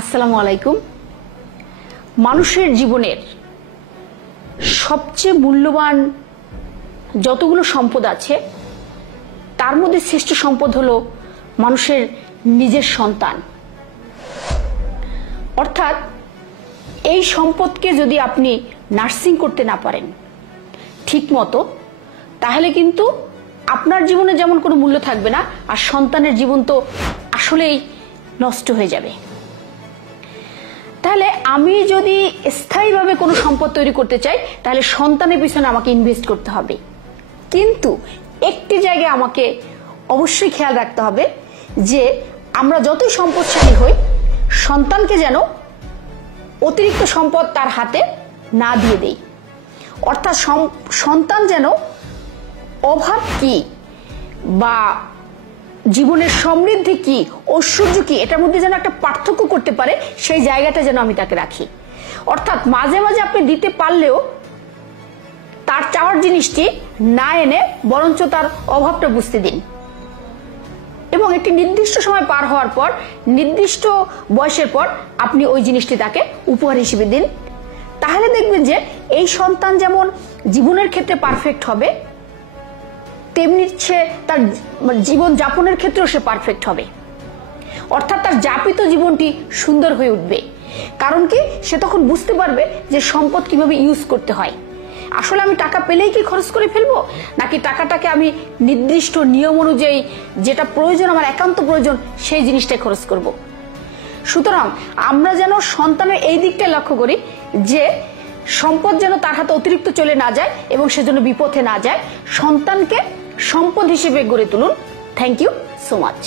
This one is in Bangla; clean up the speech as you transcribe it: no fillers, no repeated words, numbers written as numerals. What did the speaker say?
আসসালামু আলাইকুম। মানুষের জীবনের সবচেয়ে মূল্যবান যতগুলো সম্পদ আছে তার মধ্যে শ্রেষ্ঠ সম্পদ হলো মানুষের নিজের সন্তান। অর্থাৎ এই সম্পদকে যদি আপনি নার্সিং করতে না পারেন ঠিক মতো, তাহলে কিন্তু আপনার জীবনে যেমন কোনো মূল্য থাকবে না, আর সন্তানের জীবন তো আসলেই নষ্ট হয়ে যাবে। তাহলে আমি যদি স্থায়ীভাবে কোনো সম্পদ তৈরি করতে চাই, তাহলে সন্তানের পিছনে আমাকে ইনভেস্ট করতে হবে। কিন্তু একটি জায়গায় আমাকে অবশ্যই খেয়াল রাখতে হবে যে আমরা যতই সম্পদশালী হই, সন্তানকে যেন অতিরিক্ত সম্পদ তার হাতে না দিয়ে দেই। অর্থাৎ সন্তান যেন অভাব কি বা জীবনের সমৃদ্ধি কি, ঐশ্বর্য কি, এটার মধ্যে যেন একটা পার্থক্য করতে পারে, সেই জায়গাটা যেন আমি তাকে রাখি। অর্থাৎ মাঝে মাঝে আপনি দিতে পারলেও তার চাওয়ার জিনিসটি না এনে বরঞ্চ তার অভাবটা বুঝতে দিন, এবং একটি নির্দিষ্ট সময় পার হওয়ার পর, নির্দিষ্ট বয়সের পর আপনি ওই জিনিসটি তাকে উপহার হিসেবে দিন। তাহলে দেখবেন যে এই সন্তান যেমন জীবনের ক্ষেত্রে পারফেক্ট হবে, তেমনি সে তার জীবন যাপনের ক্ষেত্রেও সে পারফেক্ট হবে। অর্থাৎ তার যাপিত জীবনটি সুন্দর হয়ে উঠবে। কারণ কি, সে তখন বুঝতে পারবে যে সম্পদ কিভাবে ইউজ করতে হয়। আসলে আমি টাকা পেলেই কি খরচ করে ফেলবো, নাকি টাকাটাকে আমি নির্দিষ্ট নিয়ম অনুযায়ী যেটা প্রয়োজন, আমার একান্ত প্রয়োজন, সেই জিনিসটাই খরচ করব। সুতরাং আমরা যেন সন্তানের এই দিকটা লক্ষ্য করি যে সম্পদ যেন তার হাতে অতিরিক্ত চলে না যায় এবং সেজন্য বিপথে না যায়। সন্তানকে সম্পদ হিসেবে গড়ে তুলুন। Thank you so much.